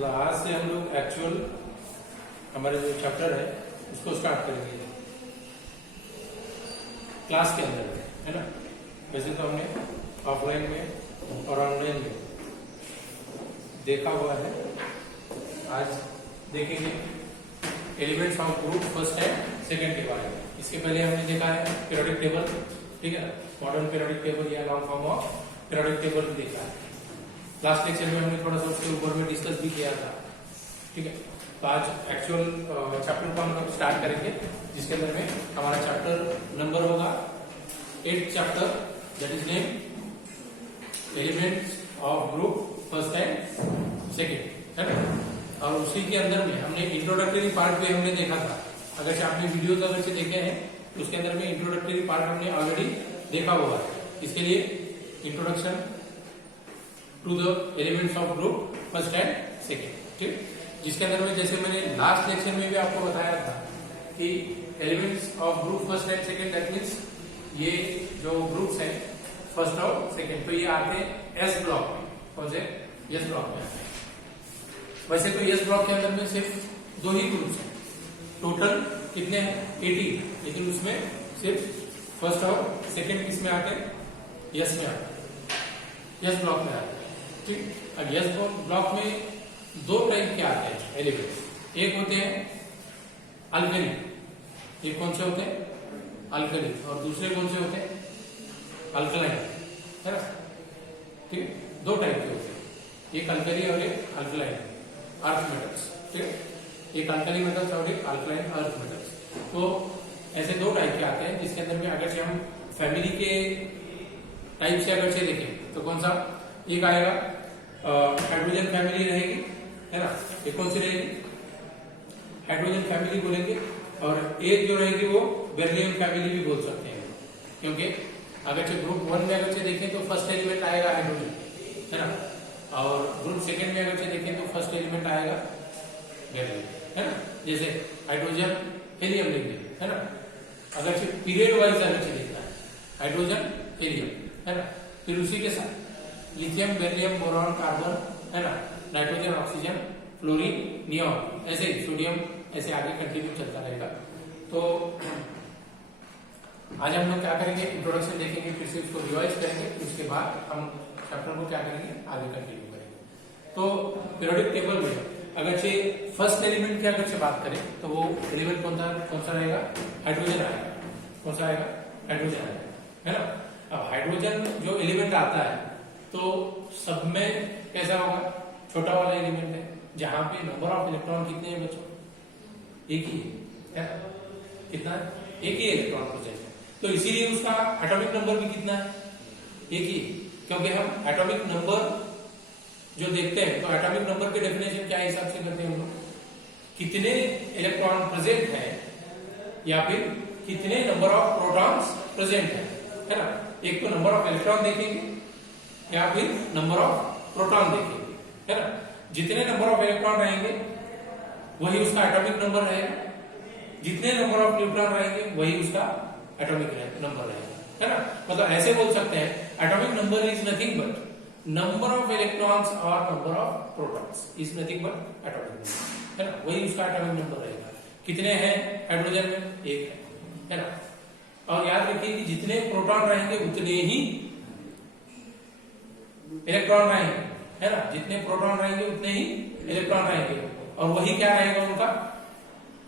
तो आज से हम लोग एक्चुअल हमारे जो चैप्टर है उसको स्टार्ट करेंगे क्लास के अंदर, है ना। वैसे तो हमने ऑफलाइन में और ऑनलाइन में देखा हुआ है। आज देखेंगे elements of group first and second के बारे में। इसके पहले हमने देखा है पीरियोडिक टेबल, ठीक है, मॉडर्न पीरियोडिक टेबल या long form of periodic table देखा है। लास्ट लेक्चर में हमने थोड़ा सा उसके ऊपर में डिस्कस भी किया था, ठीक है। तो आज एक्चुअल चैप्टर को हम लोग स्टार्ट करेंगे, जिसके अंदर में हमारा चैप्टर नंबर होगा 8th chapter, that is name elements of group first and second, है ना। और उसी के अंदर में हमने इंट्रोडक्टरी पार्ट भी हमने देखा था। अगर से आपने वीडियोस अगर से देखे हैं तो उसके अंदर में इंट्रोडक्टरी पार्ट हमने ऑलरेडी देखा हुआ है। इसके लिए introduction to the elements of group first and second, ठीक। जिसके अंदर में जैसे मैंने लास्ट लेक्चर में भी आपको बताया था कि elements of group first and second, that means ये जो ग्रुप्स हैं फर्स्ट और सेकेंड, तो ये आते हैं एस ब्लॉक में। कौन से? एस ब्लॉक में आते हैं। वैसे तो एस ब्लॉक के अंदर में सिर्फ 2 ही ग्रुप्स हैं, टोटल कितने हैं 80, लेकिन उसमें सिर्फ फर्स्ट और सेकेंड किस में आते हैं? यस में आते हैं, यस ब्लॉक में आते हैं, ठीक। अब यस ब्लॉक में 2 टाइप के आते हैं एलिमेंट्स। एक होते हैं अल्कली, ये कौन से होते हैं? अल्कली। और दूसरे कौन से होते हैं? अल्कलाइन, है ना, ठीक। 2 टाइप के होते हैं, एक अल्कली और एक अल्कलाइन अर्थ मेटल्स, ठीक। एक अल्कली मेटल्स और एक अल्कलाइन अर्थ मेटल्स। तो ऐसे 2 टाइप के आते हैं, जिसके अंदर में अगर से हम फैमिली के टाइप से अगर से देखें तो कौन सा? एक आएगा हाइड्रोजन फैमिली रहेगी, है ना। ये कौन सी रहेगी? हाइड्रोजन फैमिली बोलेंगे। और एक जो रहेगी वो बेरिलियम फैमिली भी बोल सकते हैं, क्योंकि अगर से ग्रुप 1 में अगर से देखें तो फर्स्ट एलिमेंट आएगा हाइड्रोजन, है ना। और ग्रुप सेकेंड में अगर से देखें तो फर्स्ट एलिमेंट आएगा बेरिलियम, है ना। जैसे हाइड्रोजन हीलियम लेंगे, है ना। अगर से पीरियड वाइज अगर से देखना है हाइड्रोजन हीलियम, है ना। फिर उसी के साथ लिथियम बेरिलियम बोरॉन कार्बन, है ना, नाइट्रोजन ऑक्सीजन फ्लोरीन नियॉन, ऐसे ही सोडियम, ऐसे आगे कंटिन्यू चलता रहेगा। तो आज हम लोग क्या करेंगे, इंट्रोडक्शन देखेंगे, फिर से उसको रिवाइज करेंगे, उसके बाद हम चैप्टर को क्या करेंगे, आगे कंटिन्यू करेंगे। तो पीरियोडिक टेबल में अगर से फर्स्ट एलिमेंट की अगर से बात करें तो वो एलिमेंट कौन सा रहेगा? हाइड्रोजन आएगा। कौन सा आएगा? हाइड्रोजन आएगा, है ना। अब हाइड्रोजन जो एलिमेंट आता है तो सब में कैसा होगा? छोटा वाला एलिमेंट है, जहां पे नंबर ऑफ इलेक्ट्रॉन कितने हैं बच्चों? एक ही है, कितना है? एक ही इलेक्ट्रॉन प्रेजेंट है, तो इसीलिए उसका एटॉमिक नंबर भी कितना है? एक ही। क्योंकि हम एटॉमिक नंबर जो देखते हैं तो एटॉमिक नंबर के डेफिनेशन क्या हिसाब से करते हैं हम लोग? कितने इलेक्ट्रॉन प्रेजेंट है या फिर कितने नंबर ऑफ प्रोटॉन्स प्रेजेंट है ना। एक तो नंबर ऑफ इलेक्ट्रॉन देखेंगे या फिर नंबर ऑफ प्रोटॉन देखेंगे, है ना। जितने नंबर ऑफ इलेक्ट्रॉन रहेंगे वही उसका एटॉमिक नंबर रहेगा, जितने नंबर ऑफ न्यूट्रॉन रहेंगे वही उसका एटॉमिक नंबर रहेगा, है ना। मतलब ऐसे बोल सकते हैं atomic number is nothing but number of electrons और number of protons is nothing but atomic number, है ना। वही उसका एटॉमिक नंबर रहेगा। कितने हैं हाइड्रोजन में? एक है ना। और याद रखिए कि जितने प्रोटॉन रहेंगे उतने ही इलेक्ट्रॉन रहेंगे, है ना। जितने प्रोटॉन रहेंगे उतने ही इलेक्ट्रॉन रहेंगे, और वही क्या रहेगा उनका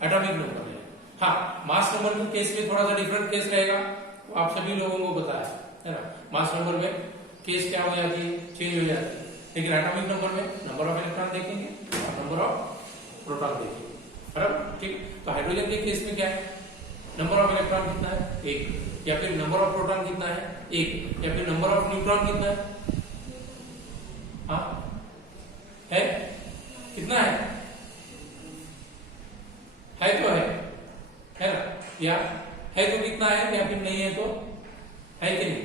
एटॉमिक नंबर रहेगा। हाँ, मास नंबर के केस में थोड़ा सा डिफरेंट केस रहेगा, वो आप सभी लोगों को पता है ना। मास नंबर में केस क्या हो जाती है? चेंज हो जाती है। लेकिन एटॉमिक नंबर में नंबर ऑफ इलेक्ट्रॉन देखेंगे और नंबर ऑफ प्रोटॉन देखेंगे, बराबर, ठीक। तो हाइड्रोजन के केस में क्या है? नंबर ऑफ इलेक्ट्रॉन कितना है? 1। या फिर नंबर ऑफ प्रोटॉन कितना है? 1। या फिर नंबर ऑफ न्यूट्रॉन कितना है? हाँ है, कितना है? तो है ना। या है तो कितना है, या फिर नहीं है तो है कि नहीं?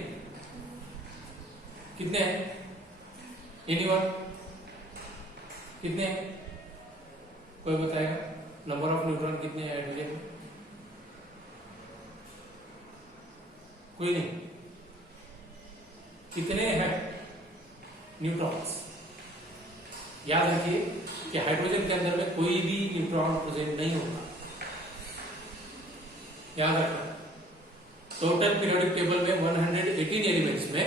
कितने हैं? एनीवन? कितने हैं? कोई बताएगा? नंबर ऑफ न्यूट्रॉन कितने हैं हाइड्रोजन में? कोई नहीं। कितने हैं न्यूट्रॉन्स? याद रखिए कि हाइड्रोजन के अंदर में कोई भी न्यूट्रॉन प्रेजेंट नहीं होता। याद रखना, टोटल पीरियोडिक टेबल में 118 एलिमेंट्स में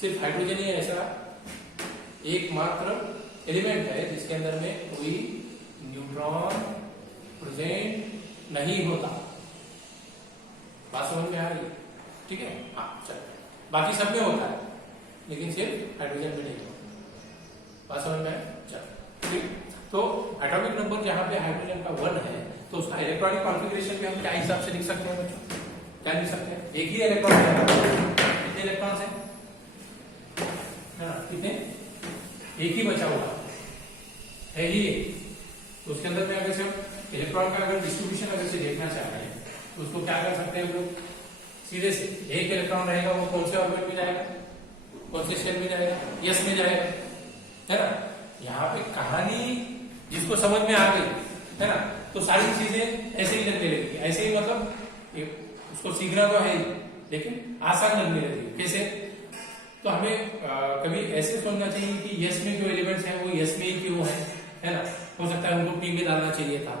सिर्फ हाइड्रोजन ही ऐसा एकमात्र एलिमेंट है जिसके अंदर में कोई न्यूट्रॉन प्रेजेंट नहीं होता। बात समझ में आ रही है? ठीक है, हाँ चलो, बाकी सब में होता है लेकिन सिर्फ हाइड्रोजन में नहीं होता। बात समझ में आए? चलो ठीक। तो एटॉमिक नंबर जहां पे हाइड्रोजन का 1 है तो उसका इलेक्ट्रॉनिक कॉन्फ़िगरेशन भी हम क्या हिसाब से लिख सकते हैं बच्चों? क्या लिख सकते हैं? एक ही इलेक्ट्रॉन है, कितने इलेक्ट्रॉन्स हैं? कितने? एक ही बचा हुआ है ही एक। तो उसके अंदर में अगर से इलेक्ट्रॉन का अगर डिस्ट्रीब्यूशन अगर से देखना चाह रहे हैं तो उसको क्या कर सकते हैं हम लोग? सीधे से एक इलेक्ट्रॉन रहेगा वो कौन से ऑर्बिट में जाएगा, कौन से शेल में जाएगा? यस में जाएगा, है ना। यहाँ पे कहानी जिसको समझ में आ गई है ना, तो सारी चीजें ऐसे ही लगने लगती है। ऐसे ही मतलब उसको सीखना तो है ही लेकिन आसान लगने लगती है। कैसे? तो हमें कभी ऐसे सोचना चाहिए कि यस में जो एलिमेंट्स हैं वो यस में ही क्यों है ना। हो सकता है उनको पी में डालना चाहिए था,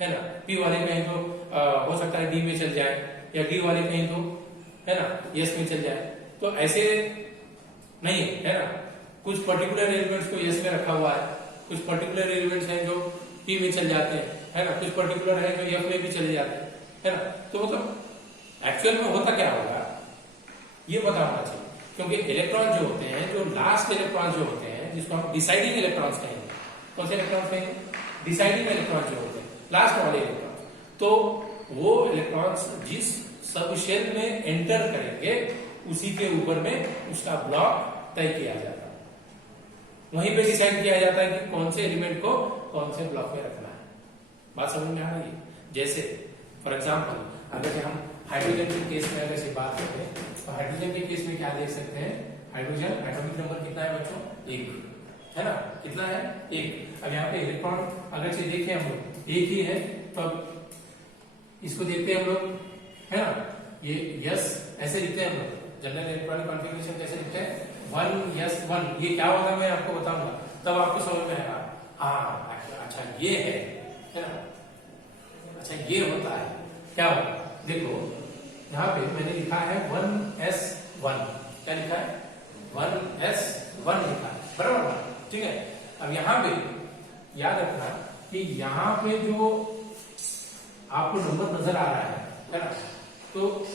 है ना। पी वाले कहीं तो हो सकता है डी में चल जाए, या डी वाले कहीं तो है ना यस में चल जाए। तो ऐसे नहीं है ना, कुछ पर्टिकुलर एलिमेंट्स को यस में रखा हुआ है, कुछ पर्टिकुलर एलिमेंट्स हैं जो पी में चल जाते हैं, है ना, कुछ पर्टिकुलर है जो एफ में भी चले जाते हैं, है ना। तो मतलब एक्चुअल में होता क्या होगा ये पता होना चाहिए, क्योंकि इलेक्ट्रॉन जो होते हैं, जो लास्ट इलेक्ट्रॉन जो होते हैं जिसको हम डिसाइडिंग इलेक्ट्रॉन्स कहेंगे, कौन से इलेक्ट्रॉन्स कहेंगे? डिसाइडिंग इलेक्ट्रॉन जो होते हैं, लास्ट वाले इलेक्ट्रॉन, तो वो इलेक्ट्रॉन्स जिस सब शेल में एंटर करेंगे उसी के ऊपर में उसका ब्लॉक तय किया जाता है। वहीं पे डिसाइड किया जाता है कि कौन से एलिमेंट को कौन से ब्लॉक में रखना है। बात समझ में आ रही है? जैसे फॉर एग्जाम्पल अगर हम हाइड्रोजन के केस में अगर से बात करते हैं तो हाइड्रोजन के केस में क्या देख सकते हैं? हाइड्रोजन एटॉमिक नंबर कितना है बच्चों? 1, है ना। कितना है? 1। अब यहाँ पे इलेक्ट्रॉन अगर से देखें हम लोग एक ही है, तो अब इसको देखते हैं हम लोग, है ना। ये यस ऐसे लिखते हैं हम लोग, जनरल इलेक्ट्रॉनिक कॉन्फ़िगरेशन कैसे लिखते हैं? 1 यस 1। ये क्या होगा मैं आपको बताऊंगा, तब आपको समझ में आएगा। हाँ अच्छा ये है ना, अच्छा ये होता है। क्या होगा देखो, यहाँ पे मैंने लिखा है 1s1। क्या लिखा है? 1s1 लिखा है, बराबर। ठीक है, अब यहाँ पे याद रखना कि यहाँ पे जो आपको नंबर नजर आ रहा है ना, तो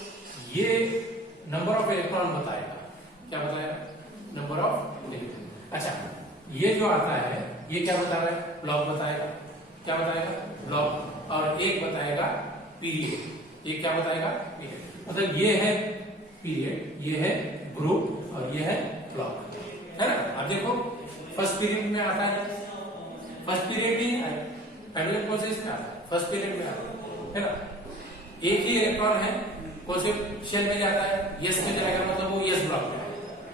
ये नंबर ऑफ इलेक्ट्रॉन बताएगा। क्या बताएगा? Number of electron. अच्छा ये जो आता है ये क्या बता रहा है? ब्लॉक बताएगा। क्या बताएगा? ब्लॉक। और एक बताएगा पीरियड। ये क्या बताएगा? पीरियड। मतलब ये है पीरियड, ये है ग्रुप और ये है ब्लॉक, है ना। अब देखो फर्स्ट पीरियड में आता है, फर्स्ट पीरियड ही हाइड्रोजन प्रोसेस में आता है, फर्स्ट पीरियड में आता है ना। एक ही इलेक्ट्रॉन है, कौन से शेल में जाता है? यस में जाएगा, मतलब वो यस ब्लॉक में।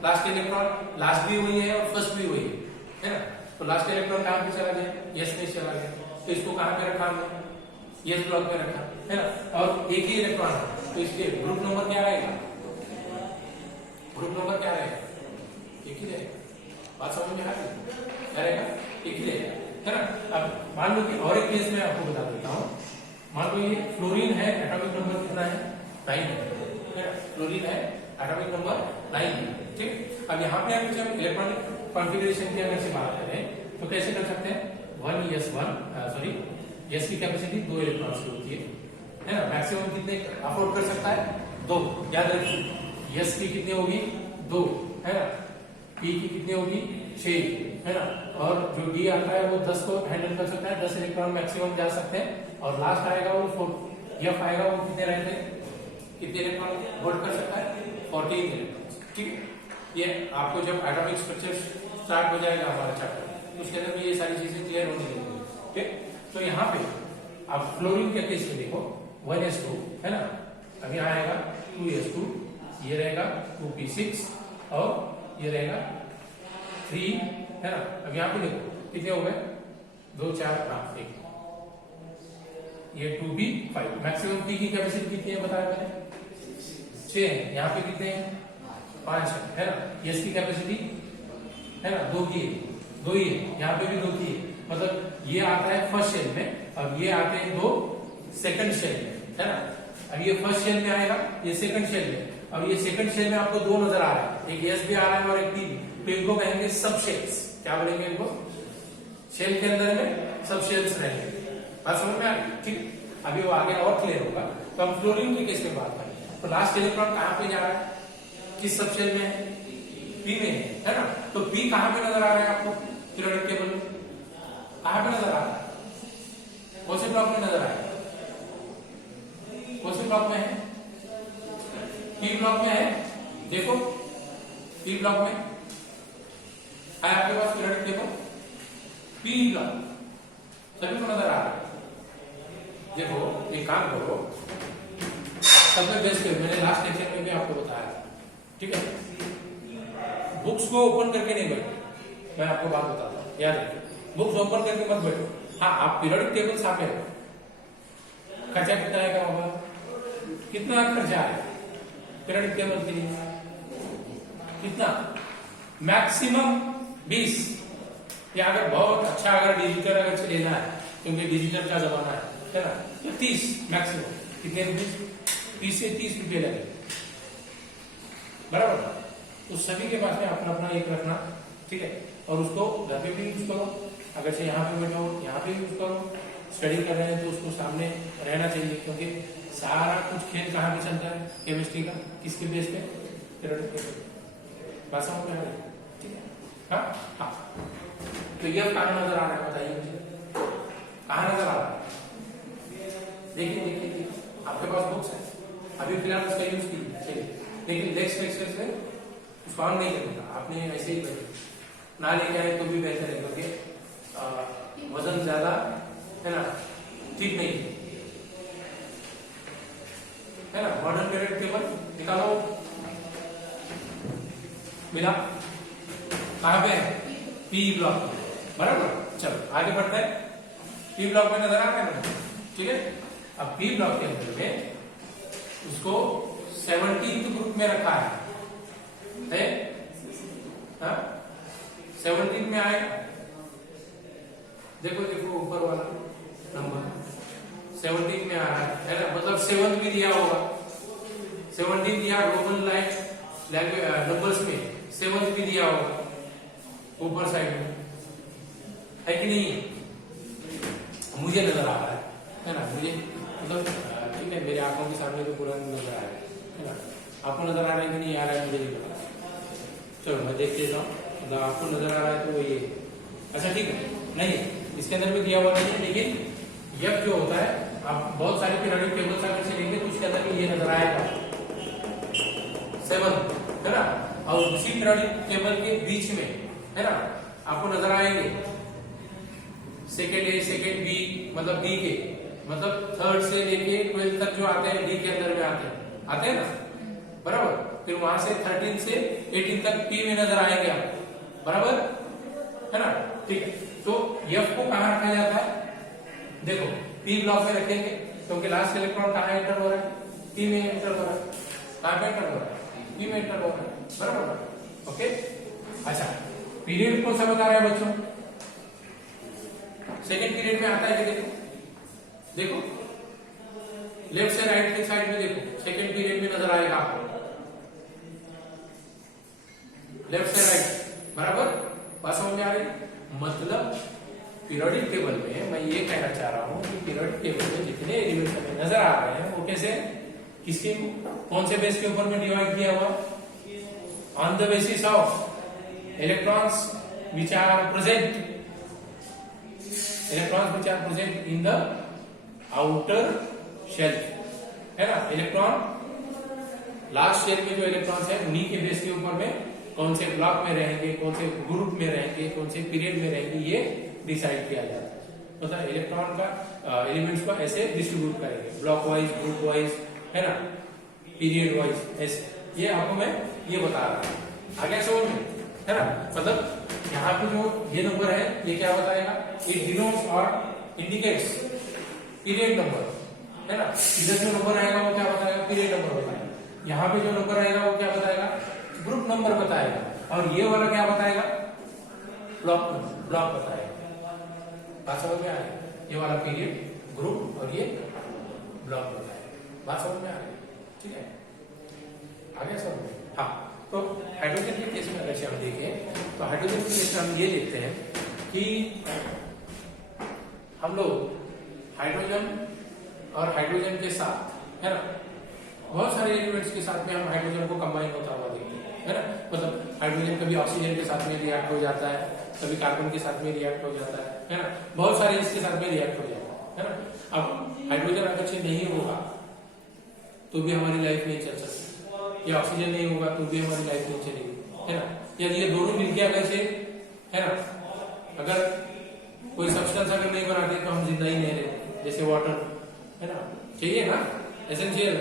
लास्ट इलेक्ट्रॉन, लास्ट भी वही है और फर्स्ट भी वही है ना। तो लास्ट इलेक्ट्रॉन कहां पे चला गया? यस में चला गया, तो इसको कहां पे रखा हमने? यस ब्लॉक में रखा, है ना। और एक ही इलेक्ट्रॉन है तो इसके ग्रुप नंबर क्या रहेगा? ग्रुप नंबर क्या रहेगा? एक ही रहेगा। बात समझ में आ रही है? क्या रहेगा? एक ही रहेगा, है ना। अब मान लो कि और एक केस में आपको बता देता हूं। मान लो ये फ्लोरीन है, एटॉमिक नंबर कितना है? 9 है। फ्लोरीन है, एटॉमिक नंबर 9 है। ठीक, अब यहाँ पे हम जब इलेक्ट्रॉनिक कॉन्फ़िगरेशन की अगर से बात करें तो कैसे कर सकते हैं? 1s1 सॉरी यस की कैपेसिटी 2 इलेक्ट्रॉन्स की होती है ना। मैक्सिमम कितने अफोर्ड कर सकता है? 2। याद रखिए यस की कितनी होगी? 2, है ना। पी की कितनी होगी? 6, है ना। और जो डी आता है वो 10 को हैंडल कर सकता है, 10 इलेक्ट्रॉन मैक्सिमम जा सकते हैं। और लास्ट आएगा वो 4, एफ आएगा वो कितने रहते हैं? कितने इलेक्ट्रॉन होल्ड कर सकता है? 14 इलेक्ट्रॉन। ठीक, ये आपको जब एटॉमिक स्ट्रक्चर स्टार्ट हो जाएगा हमारा चैप्टर, उसके अंदर में ये सारी चीजें क्लियर होने लगेंगी। ठीक, तो यहाँ पे आप फ्लोरीन के केस में देखो 1s2, है ना। अब यहाँ आएगा 2s2, ये रहेगा 2p6 और ये रहेगा 3, है ना। अब यहाँ पे देखो कितने हो गए? 2 4 8 1, ये 2p5। मैक्सिमम पी की कैपेसिटी कितनी है बताया मैंने? 6 है। यहाँ पे कितने हैं? 5 है ना। यस की कैपेसिटी है ना 2 की है, 2 ही है। यहाँ पे भी 2 की है। मतलब ये आता है फर्स्ट शेल में, अब ये आते हैं दो सेकंड शेल में, है ना। अब ये फर्स्ट शेल में आएगा, ये सेकंड शेल में। अब ये सेकंड शेल में आपको दो नजर आ रहा है, एक एस भी आ रहा है और एक टी भी, तो इनको कहेंगे सब शेल्स। क्या बोलेंगे इनको? शेल के अंदर में सब शेल्स रहेंगे। बात समझ में आ रही? ठीक, अभी वो आगे और क्लियर होगा। तो हम फ्लोरीन की केस में बात करेंगे। तो लास्ट इलेक्ट्रॉन कहां पे जा रहा है, किस सब शेल में है? पी में है ना। तो पी कहां पे नजर आ रहा है आपको पीरियोडिक टेबल में? कहां पे नजर आ रहा है? कौन से ब्लॉक में नजर आ रहा है? कौन से ब्लॉक में है? पी ब्लॉक में है। देखो पी ब्लॉक में है आपके पास पीरियोडिक टेबल, पी ब्लॉक सभी को नजर आ रहा है। देखो एक काम करो, सबसे बेस्ट है, मैंने लास्ट लेक्चर में भी आपको बताया, ठीक है। बुक्स को ओपन करके नहीं बैठो, मैं आपको बात बताता हूँ, याद रखिए, बुक्स ओपन करके मत बैठो। हाँ, आप पीरियोडिक टेबल छापे हो, खर्चा कितना आएगा होगा, कितना खर्चा है पीरियोडिक टेबल के लिए? कितना? मैक्सिमम 20, या अगर बहुत अच्छा अगर डिजिटल अगर से लेना है, क्योंकि डिजिटल का जमाना है ना, तो 30 मैक्सिमम। कितने रुपये? 20 से 30 रुपये लगे, बराबर। तो सभी के पास में अपना अपना एक रखना, ठीक है। और उसको घर पे भी यूज करो, अगर से यहाँ पे बैठो यहाँ पे यूज करो, स्टडी कर रहे हैं तो उसको सामने रहना चाहिए, क्योंकि सारा कुछ खेल कहाँ पे चलता है केमिस्ट्री का, किसके बेस पे? Periodic table. बात समझ में आ रही है? ठीक है। हाँ हाँ, तो ये कहाँ नजर आ रहा है बताइए मुझे, कहाँ नजर आ रहा है? देखिए देखिए, आपके पास बुक्स है, अभी फिलहाल उसका यूज कीजिए, लेकिन नेक्स्ट लेक्चर से उसको ऑन नहीं करेगा, आपने ऐसे ही करें ना, लेके आए तो भी बेहतर है, क्योंकि वजन ज्यादा है ना, ठीक नहीं है ना। मॉडर्न पीरियोडिक टेबल निकालो, मिला कहां पे है? पी ब्लॉक, बराबर। चलो आगे बढ़ते हैं, पी ब्लॉक में नजर आ रहा है, ठीक है। अब पी ब्लॉक के अंदर में उसको 17th ग्रुप में रखा है, 17 में आएगा। देखो देखो ऊपर वाला नंबर 17 में आ रहा है ना, मतलब 7 भी दिया होगा, 17 दिया रोमन लाइन नंबर्स में, 7 भी दिया होगा ऊपर साइड में, है कि नहीं? मुझे नजर आ रहा है ना, मुझे मतलब ठीक है, मेरे आंखों के सामने तो पूरा नजर आ रहा है ना। आपको नजर आ रहा है कि नहीं आ रहा है मुझे नहीं पता, चलो मैं देख लेता हूँ। मतलब आपको नजर आ रहा है तो वो ये, अच्छा ठीक है, नहीं इसके अंदर भी दिया हुआ नहीं है, लेकिन यह जो होता है, आप बहुत सारे पीरियोडिक टेबल्स अगर से लेंगे तो उसके अंदर भी ये नजर आएगा 7, है ना। और उसी पीरियोडिक टेबल के बीच में, है ना, आपको नजर आएंगे सेकेंड ए, सेकेंड बी, मतलब डी के, मतलब 3rd से लेके 12th तक जो आते हैं डी के अंदर में आते हैं ना, बराबर। फिर वहां से 13 से 18 तक पी में नजर आएंगे आप, बराबर है ना, ठीक है। तो एफ को कहां रखा जाता है? देखो पी ब्लॉक में रखेंगे, क्योंकि लास्ट इलेक्ट्रॉन कहां एंटर हो रहा है? पी में एंटर हो रहा है। कहां पे एंटर हो रहा है? पी में एंटर हो रहा है, बराबर। ओके, अच्छा पीरियड कौन सा बता रहा है बच्चों? सेकेंड पीरियड में आता है कि देखो लेफ्ट से राइट की साइड में देखो, सेकेंड पीरियड में नजर आएगा आपको, लेफ्ट से राइट, बराबर। बात समझ में आ रही? मतलब पीरियोडिक टेबल में मैं ये कहना चाह रहा हूं कि पीरियोडिक टेबल में जितने एलिमेंट्स हमें नजर आ रहे हैं वो कैसे, किसके, कौन से बेस के ऊपर में डिवाइड किया हुआ? On the basis of electrons which are present, electrons which are present in the outer shell, है ना। इलेक्ट्रॉन लास्ट शेल में जो इलेक्ट्रॉन्स है उन्हीं के बेस के ऊपर में कौन से ब्लॉक में रहेंगे, कौन से ग्रुप में रहेंगे, कौन से पीरियड में रहेंगे, ये डिसाइड किया जाता है। मतलब इलेक्ट्रॉन का एलिमेंट्स को ऐसे डिस्ट्रीब्यूट करेंगे, ब्लॉक वाइज, ग्रुप वाइज, है ना, पीरियड वाइज, ऐसे। ये आपको मैं ये बता रहा हूं, आगे समझ में, है ना। मतलब यहाँ पे जो ये नंबर है ये क्या बताएगा? इट डिनोट्स और इंडिकेट्स पीरियड नंबर, है ना। इधर जो नंबर आएगा वो क्या बताएगा? पीरियड नंबर बताएगा। यहाँ पे जो नंबर आएगा वो क्या बताएगा? ग्रुप नंबर बताएगा। और ये वाला क्या बताएगा? ब्लॉक बताएगा। बात समझ में आ रही है? ये वाला पीरियड ग्रुप और ये ब्लॉक होता है। बात समझ में आ रही है? ठीक है, आगे समझ में? हाँ, तो हाइड्रोजन के केस में अगर हम देखें तो हाइड्रोजन के केस में हम ये देखते हैं कि हम लोग हाइड्रोजन और हाइड्रोजन के साथ, है ना, बहुत सारे एलिमेंट्स के साथ में हम हाइड्रोजन को कंबाइन होता हुआ देखते हैं, है ना। मतलब हाइड्रोजन कभी ऑक्सीजन के साथ में रिएक्ट हो जाता है, कभी कार्बन के साथ में रिएक्ट हो जाता है ना, बहुत सारे इसके साथ में रिएक्ट हो जाता है ना। अब हाइड्रोजन अगर से नहीं होगा तो भी हमारी लाइफ नहीं चल सकती, या ऑक्सीजन नहीं होगा तो भी हमारी लाइफ नहीं चलेगी, है ना। या ये दोनों मिलके अगर से, है ना, अगर कोई सब्सटेंस अगर नहीं बनाते तो हम जिंदा ही नहीं रहते, जैसे वाटर, है ना, चाहिए ना, एसेंशियल,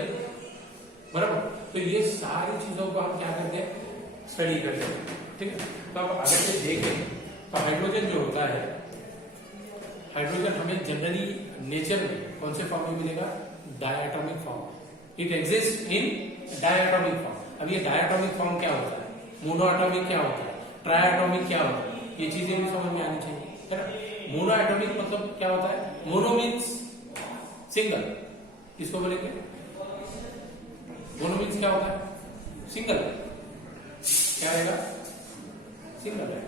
बराबर। तो ये सारी चीजों को हम क्या करते हैं, स्टडी करते हैं, ठीक है। तो अब अगर से देखें तो हाइड्रोजन जो होता है, हाइड्रोजन हमें जनरली नेचर में कौन से फॉर्म में मिलेगा, diatomic form. It exist in diatomic form. अब ये डायटोमिक फॉर्म क्या होता है, मोनोएटॉमिक क्या होता है, ट्राइएटॉमिक क्या होता है, ये चीजें भी समझ में आनी चाहिए, है ना। मोनोएटॉमिक मतलब क्या होता है, मोनो मीन्स सिंगल, किसको बोलेंगे, मोनो मीन्स क्या होता है, सिंगल, क्या रहेगा, सिंगल है।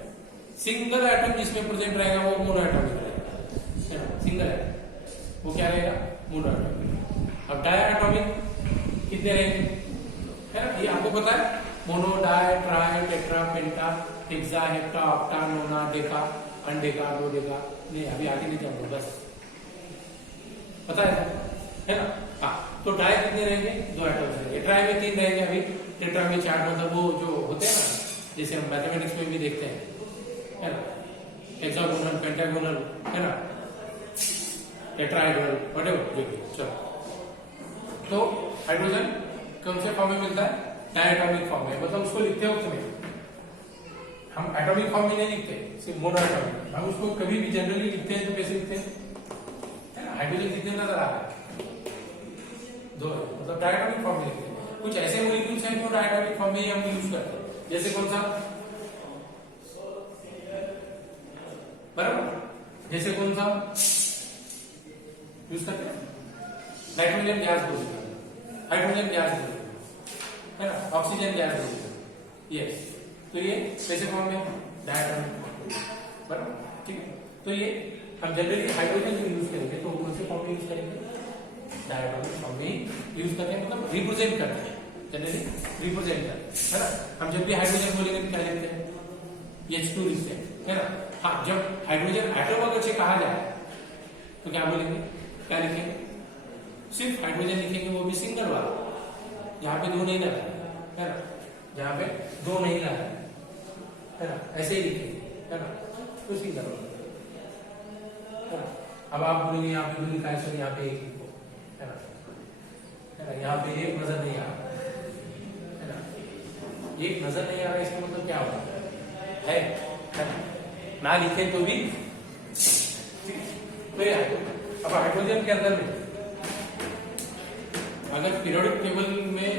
सिंगल एटम जिसमें प्रेजेंट रहेगा वो मोनोएटॉमिक रहेगा, है ना, सिंगल है वो क्या रहेगा, मोनोएटॉमिक। अब डायएटॉमिक कितने रहेंगे, है ना, ये आपको पता है, मोनो, डाई, ट्राई, टेट्रा, पेंटा, हेक्सा, हेप्टा, ऑक्टा, नोना, डेका, अनडेका, डोडेका, नहीं अभी आगे नहीं जाऊंगा, बस पता है ना। हाँ, तो डाई कितने रहेंगे, 2 एटम्स रहेंगे, ट्राई में 3 रहेंगे, अभी टेट्रा में 4, मतलब वो जो होते हैं ना, जैसे हम मैथमेटिक्स में भी देखते हैं, है ना, हेक्सागोनल, पेंटागोनल, है ना, टेट्राहेड्रल, व्हाटएवर जो भी। चलो, तो हाइड्रोजन कौन से फॉर्म में मिलता है, डायटोमिक फॉर्म में, मतलब उसको लिखते वक्त में हम एटॉमिक फॉर्म में नहीं लिखते, सिर्फ मोनोएटॉमिक। हम उसको कभी भी जनरली लिखते हैं तो कैसे लिखते हैं, है ना, हाइड्रोजन कितने नजर आ रहा है, 2, मतलब डायटोमिक फॉर्म में लिखते हैं। कुछ ऐसे मॉलिक्यूल्स हैं जो डायटोमिक फॉर्म में ही हम यूज करते हैं, जैसे कौन सा, बराबर, जैसे कौन सा यूज करते हैं, नाइट्रोजन गैस बोलते हैं, हाइड्रोजन गैस बोलते हैं, है ना, ऑक्सीजन गैस बोलते हैं, यस। तो ये कैसे फॉर्म में, डायटोमिक फॉर्म, बराबर, ठीक है। तो ये हम जनरली हाइड्रोजन जो यूज करेंगे तो कौन से फॉर्म में यूज करेंगे, डायटोमिक फॉर्म में यूज करते हैं, मतलब रिप्रेजेंट करते हैं, जनरली रिप्रेजेंट करते हैं, है ना। हम जब भी हाइड्रोजन बोलेंगे तो क्या लिखते हैं, H2 लिखते हैं, है ना। हाँ, जब हाइड्रोजन एटम अगर से कहा जाए तो क्या बोलेंगे, क्या लिखेंगे, सिर्फ हाइड्रोजन लिखेंगे, वो भी सिंगल वाला, जहां पे 2 नहीं लगा है ना, जहां पे 2 नहीं लगा है ना, ऐसे ही लिखेंगे, है ना, तो सिंगल वाला, है ना। अब आप बोलेंगे यहाँ पे 2 लिखा है, सर यहाँ पे 1 लिखो, है ना, यहाँ पे 1 नजर नहीं आ रहा, है ना, 1 नजर नहीं आ रहा, इसका मतलब क्या होगा, है ना लिखे तो भी, तो ये अब हाइड्रोजन के अंदर में अगर पीरियोडिक टेबल में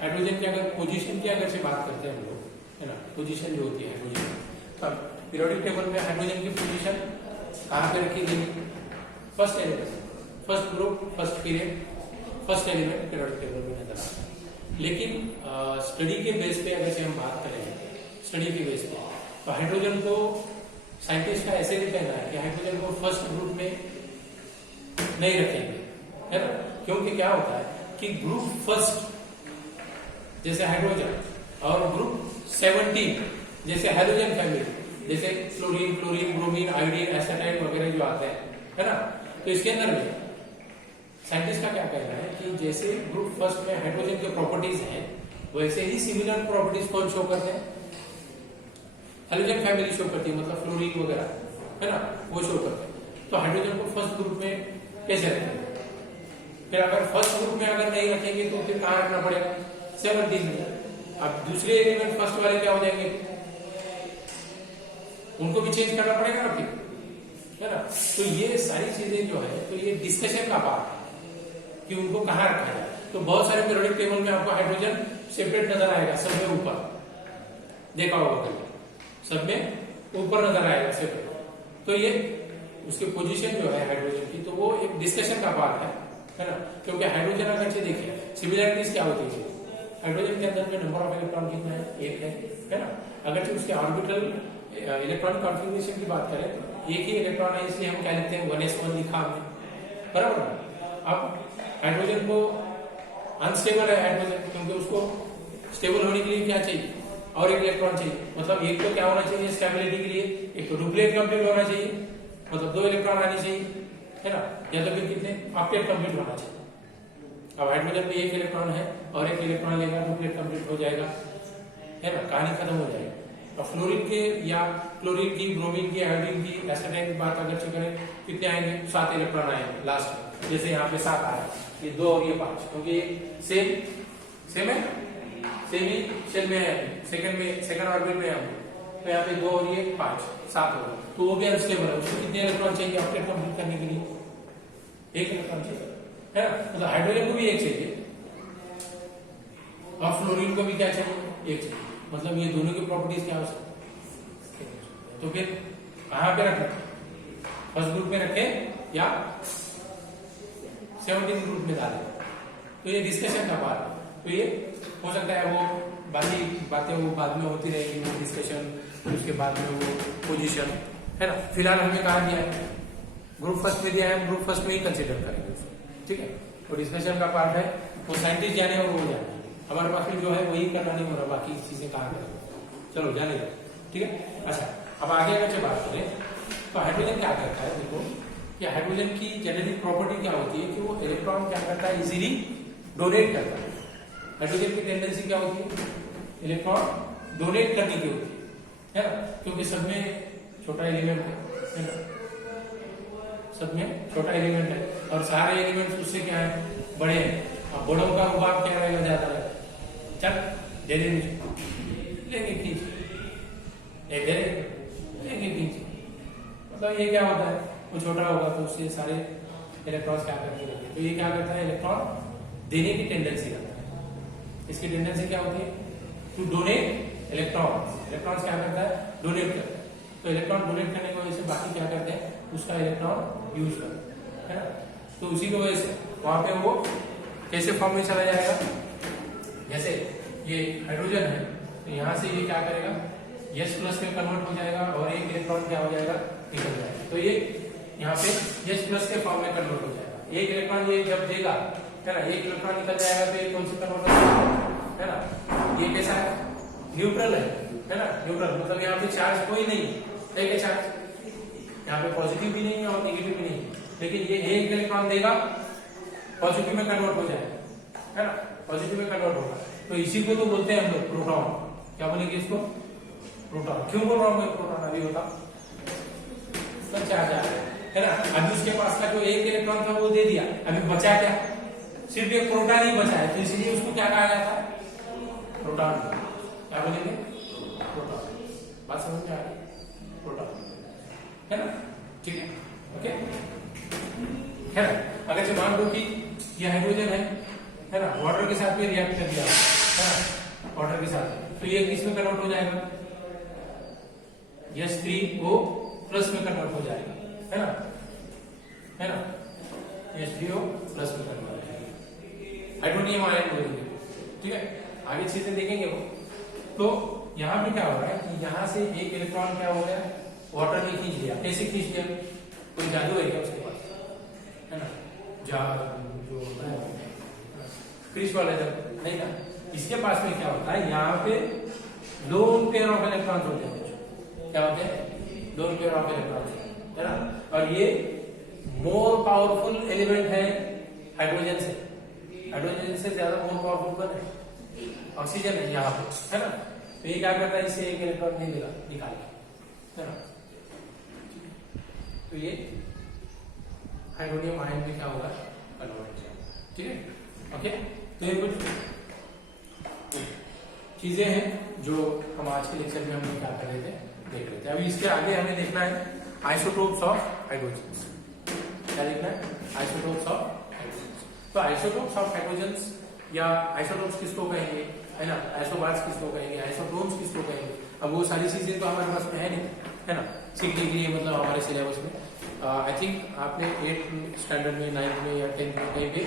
हाइड्रोजन की अगर पोजीशन की अगर से बात करते हैं हम लोग, है ना, पोजीशन जो होती है हाइड्रोजन, तब पीरियोडिक टेबल में हाइड्रोजन की पोजीशन कहाँ पे रखी गई, first element, first group, first period, first element periodic table में नजर आता है। लेकिन स्टडी के बेस पे अगर से हम बात करें, स्टडी के बेस पे, तो हाइड्रोजन को साइंटिस्ट का ऐसे भी कहना है कि हाइड्रोजन को फर्स्ट ग्रुप में नहीं रखेंगे, है ना, क्योंकि क्या होता है कि ग्रुप फर्स्ट जैसे हाइड्रोजन और ग्रुप 17 जैसे हाइड्रोजन फैमिली, जैसे fluorine, chlorine, bromine, iodine, acetyl वगैरह जो आते हैं, है ना, तो इसके अंदर में साइंटिस्ट का क्या कहना है कि जैसे ग्रुप फर्स्ट में हाइड्रोजन के प्रॉपर्टीज हैं, वैसे ही सिमिलर प्रॉपर्टीज कौन शो करते हैं, हाइड्रोजन फैमिली शो करती है, मतलब फ्लोरीन वगैरह, है ना, वो शो करते हैं। तो हाइड्रोजन को फर्स्ट ग्रुप में कैसे रखेंगे, फिर अगर फर्स्ट ग्रुप में अगर नहीं रखेंगे तो फिर कहाँ रखना पड़ेगा, 17 में। अब दूसरे एलिमेंट फर्स्ट वाले क्या हो जाएंगे, उनको भी चेंज करना पड़ेगा ना फिर, है ना। तो ये सारी चीजें जो है, तो ये डिस्कशन का पार्ट है कि उनको कहाँ रखा जाए। तो बहुत सारे पीरियोडिक टेबल में आपको हाइड्रोजन सेपरेट नजर आएगा, सब में ऊपर देखा होगा कभी, सब में ऊपर नजर आएगा सेपरेट। तो ये उसकी पोजीशन जो है हाइड्रोजन की, तो वो एक डिस्कशन का पार्ट है ना। क्योंकि हाइड्रोजन अगर से देखिए सिमिलैरिटीज क्या होती है, हाइड्रोजन के अंदर में नंबर ऑफ इलेक्ट्रॉन कितना है, एक है ना। अगर से उसके ऑर्बिटल इलेक्ट्रॉनिक कॉन्फ़िगरेशन की बात करें तो एक ही इलेक्ट्रॉन है, इसलिए हम क्या लिखते हैं 1s1 लिखा हमने, बराबर। अब हाइड्रोजन को अनस्टेबल है हाइड्रोजन, क्योंकि उसको स्टेबल होने के लिए क्या चाहिए, और एक इलेक्ट्रॉन चाहिए। मतलब एक तो क्या होना चाहिए स्टेबिलिटी के लिए, एक तो डुप्लेट कंप्लीट होना चाहिए, मतलब 2 इलेक्ट्रॉन आने चाहिए, है ना, या तो फिर कितने ऑक्टेट कंप्लीट होना चाहिए। अब हाइड्रोजन में एक इलेक्ट्रॉन है और एक इलेक्ट्रॉन लेगा, डुप्लेट कंप्लीट हो जाएगा, है ना, कहानी खत्म हो जाएगी। और फ्लोरीन के या क्लोरीन की, ब्रोमीन की, आयोडीन की, एसिटाइन की बात अगर करें कितने आएंगे, 7 इलेक्ट्रॉन आएंगे लास्ट में। जैसे यहाँ पे 7 आए, ये 2 और ये 5, क्योंकि सेम है, सेम ही शेल में है, सेकंड ऑर्बिट में है, तो यहाँ पे 2 और ये 5, 7 होगा, तो वो भी अनस्टेबल है। उसको कितने इलेक्ट्रॉन चाहिए ऑक्टेट कंप्लीट करने के लिए, 1 इलेक्ट्रॉन चाहिए, है ना। मतलब हाइड्रोजन को भी 1 चाहिए और फ्लोरीन को भी क्या चाहिए, 1 चाहिए। मतलब ये दोनों की प्रॉपर्टीज क्या हो सकती है। तो फिर कहां पे रखें, फर्स्ट ग्रुप में रखें या 17 ग्रुप में डालें, तो ये डिस्कशन का पार्ट है। तो ये हो सकता है वो बाकी बातें वो बाद में होती रहेगी, वो डिस्कशन, फिर उसके बाद में वो पोजीशन, है ना। फिलहाल हमें कहा दिया है, ग्रुप फर्स्ट में दिया है, ग्रुप फर्स्ट में ही कंसिडर करेंगे उसको, ठीक है। तो डिस्कशन का पार्ट है, वो साइंटिस्ट जाने और वो जाने, हमारे पास में जो है वही करना नहीं हो रहा, बाकी चीजें कहाँ करेंगे, चलो जाने दो, ठीक है। अच्छा, अब आगे अगर से बात करें तो हाइड्रोजन क्या करता है, देखो कि हाइड्रोजन की जेनेटिक प्रॉपर्टी क्या होती है कि वो इलेक्ट्रॉन क्या करता है, इजीली डोनेट करता है। हाइड्रोजन की टेंडेंसी क्या होती है, इलेक्ट्रॉन डोनेट करने की होती है ना, क्योंकि सब में छोटा एलिमेंट है ना, सब में छोटा एलिमेंट है और सारे एलिमेंट्स उससे क्या है, बड़े हैं। अब बड़ों का रुबाब क्या रहेगा, ज्यादा रहेगा, चल दे देंगे, लेंगे खींच, लेंगे खींच। मतलब ये क्या होता है, वो छोटा होगा तो उससे सारे इलेक्ट्रॉन्स क्या करने लगेंगे, तो ये क्या करता है, इलेक्ट्रॉन देने की टेंडेंसी रखता है। इसकी टेंडेंसी क्या होती है, टू डोनेट इलेक्ट्रॉन्स। इलेक्ट्रॉन्स क्या करता है, डोनेट करता है। तो इलेक्ट्रॉन डोनेट करने की वजह से बाकी क्या करते हैं, उसका इलेक्ट्रॉन यूज करते हैं, है ना। तो उसी की वजह से वहां पे वो कैसे फॉर्म में चला जाएगा, जैसे ये हाइड्रोजन है तो यहाँ से ये क्या करेगा, H+ में कन्वर्ट हो जाएगा और एक इलेक्ट्रॉन क्या हो जाएगा, निकल जाएगा। तो ये यहाँ पे H+ के फॉर्म में कन्वर्ट हो जाएगा। एक इलेक्ट्रॉन ये जब देगा, है ना, एक इलेक्ट्रॉन निकल जाएगा तो ये कौन से कन्वर्ट हो जाएगा, है ना, ये कैसा है, न्यूट्रल है ना, न्यूट्रल। मतलब यहाँ पे चार्ज कोई नहीं है, एक चार्ज यहाँ पे पॉजिटिव भी नहीं है और नेगेटिव भी नहीं है, लेकिन ये एक इलेक्ट्रॉन देगा पॉजिटिव में कन्वर्ट हो जाएगा, है ना, पॉजिटिव में कन्वर्ट होगा। तो इसी को तो बोलते हैं हम लोग प्रोटॉन। क्या बोलेंगे इसको, प्रोटॉन। क्यों बोल रहा हूँ मैं प्रोटॉन, अभी होता चार्ज है ना। अभी उसके पास का जो एक इलेक्ट्रॉन था वो दे दिया, अभी बचा क्या, सिर्फ एक प्रोटॉन ही बचा है, तो इसलिए उसको क्या कहा जाता है, प्रोटॉन। क्या बोलेंगे, प्रोटॉन। बात समझ में आ रही, प्रोटॉन, है ना, ठीक है, ओके, है ना। अगर जो मान लो कि ये हाइड्रोजन है ना, वाटर के साथ में रिएक्ट कर दिया, है ना, वाटर के साथ, तो ये किसमें कन्वर्ट हो जाएगा, H3O+ में कन्वर्ट हो जाएगा, है ना, H3O+ में कन्वर्ट हो जाएगा, हाइड्रोनियम आयन बोलेंगे, ठीक है। आगे चीजें देखेंगे वो। तो यहाँ पे क्या हो रहा है कि यहाँ से एक इलेक्ट्रॉन क्या हो गया, वाटर में खींच लिया। कैसे खींच लिया, कोई जादू है क्या उसके पास, है ना, जो क्रिश वाला जब नहीं ना, इसके पास में क्या होता है, यहाँ पे लोन पेयर ऑफ इलेक्ट्रॉन्स होते हैं। क्या होते हैं, लोन पेयर ऑफ इलेक्ट्रॉन्स, है ना। और ये मोर पावरफुल एलिमेंट है हाइड्रोजन से, हाइड्रोजन से ज्यादा मोर पावरफुल कौन है, ऑक्सीजन है यहाँ पे, है ना। तो ये क्या करता है, इससे एक इलेक्ट्रॉन नहीं मिला, निकाल, है ना। तो ये हाइड्रोनियम आयन में क्या होगा, कन्वर्ट होगा, ठीक है, ओके। तो ये कुछ चीजें हैं जो हम आज के लेक्चर में हम क्या कर रहे थे, देख रहे थे। अभी इसके आगे हमें देखना है आइसोटोप्स ऑफ हाइड्रोजन। क्या देखना है, आइसोटोप्स ऑफ हाइड्रोजन। तो आइसोटोप्स ऑफ हाइड्रोजन या आइसोटोप्स किसको कहेंगे, है ना, आइसोबार्स किसको कहेंगे, आइसोटोन्स किसको कहेंगे। अब वो सारी चीजें तो हमारे पास में है नहीं, है ना, सीखने के लिए, मतलब हमारे सिलेबस में आई थिंक आपने 8th स्टैंडर्ड में, 9th में या 10th में कहीं पे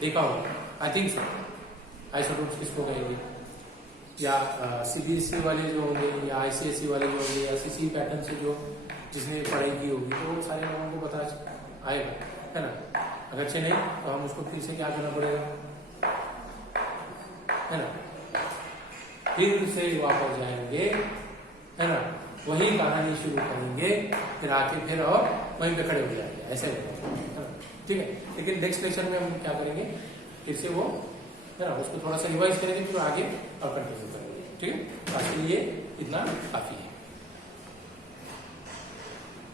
देखा होगा, आई थिंक सो। आइसोटोप्स किसको कहेंगे, या सीबीएसई वाले जो होंगे या आईसीएसई वाले जो होंगे या सीसी पैटर्न से जो जिसने पढ़ाई की होगी, तो सारे लोगों को पता आएगा, है ना। अगर अच्छे नहीं तो हम उसको फिर से क्या करना पड़ेगा, है ना, फिर से वापस जाएंगे, है ना, वही कहानी शुरू करेंगे, फिर आके फिर और वहीं पे खड़े हो जाएंगे, ऐसे होगा, ठीक है। लेकिन नेक्स्ट लेक्चर में हम क्या करेंगे, फिर से वो, है ना, उसको थोड़ा सा रिवाइज करेंगे, फिर आगे और कंटिन्यू करेंगे, ठीक है। आज के लिए इतना काफी है।